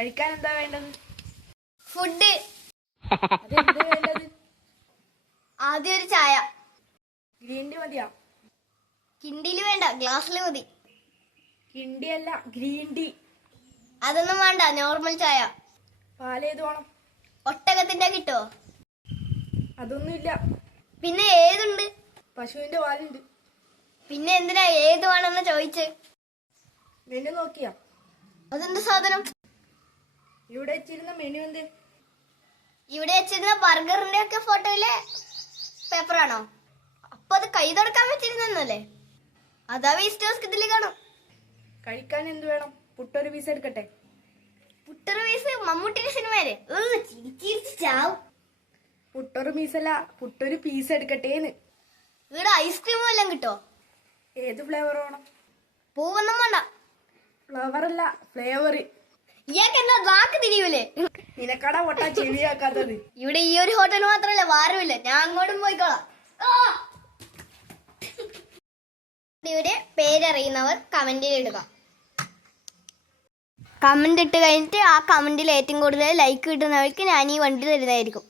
കഴിക്കാൻ എന്താ വേണ്ടത്? ഫുഡ്. അതെന്ത് വേണ്ടത്? ആദ്യം ഒരു ചായ. ഗ്രീൻ ടീ മതിയാ? കിണ്ടിയില് വേണ്ട, ഗ്ലാസ്സിൽ മതി. കിണ്ടി അല്ല, ഗ്രീൻ ടീ. അതൊന്നും വേണ്ട, നോർമൽ ചായ. പാലേത് വേണം? ഒട്ടകത്തിന്റെ കിട്ടുമോ? അതൊന്നുമില്ല. പിന്നെ ഏതുണ്ട്? പശുവിന്റെ പാലുണ്ട്. പിന്നെ എന്തിനാ ഏത് വേണമെന്ന് ചോദിച്ച്? മെനു നോക്കിയാ? അതെന്ത് സാധനം? ഇവിടെ വെച്ചിരുന്ന മെനു എന്ത്? ഇവിടെ വെച്ചിരുന്ന ബർഗറിന്റെ ഒക്കെ ഫോട്ടോയിലെ പേപ്പറാണോ? അപ്പൊ അത് കൈ തുടക്കാൻ വെച്ചിരുന്നല്ലേ? അതാ വേസ്റ്റ് ബാസ്കറ്റിൽ കാണും. കഴിക്കാൻ എന്ത് വേണം? പുട്ടൊരു പീസ് എടുക്കട്ടെ? പുട്ടൊരു പീസ് മമ്മൂട്ടിന്റെ സിനിമയില് ചിരിച്ചിരിച്ച് ചാവും. പുട്ടൊരു പീസല്ല, പുട്ടൊരു പീസ് എടുക്കട്ടേന്ന്. ഇവിടെ ഐസ്ക്രീം എല്ലാം കിട്ടോ? ഏത് ഫ്ലേവർ വേണം? പൂവൊന്നും വേണ്ട. ഫ്ലേവർ അല്ല, ഫ്ലേവർ. ഇയാൾക്ക് എന്താ വാക്ക് തിരിയൂലേ? നിനക്കട പൊട്ടാ ചെവിയാക്കാത്തത്. ഇവിടെ ഈ ഒരു ഹോട്ടൽ മാത്രല്ല, വാരമില്ല. ഞാൻ അങ്ങോട്ടും പോയിക്കോളാം. ഇവിടെ പേരറിയുന്നവർ കമന്റിൽ ഇടുക. കമന്റ് ഇട്ട് കഴിഞ്ഞിട്ട് ആ കമന്റിൽ ഏറ്റവും കൂടുതൽ ലൈക്ക് കിട്ടുന്നവർക്ക് ഞാൻ ഈ വണ്ടി തരുന്നതായിരിക്കും.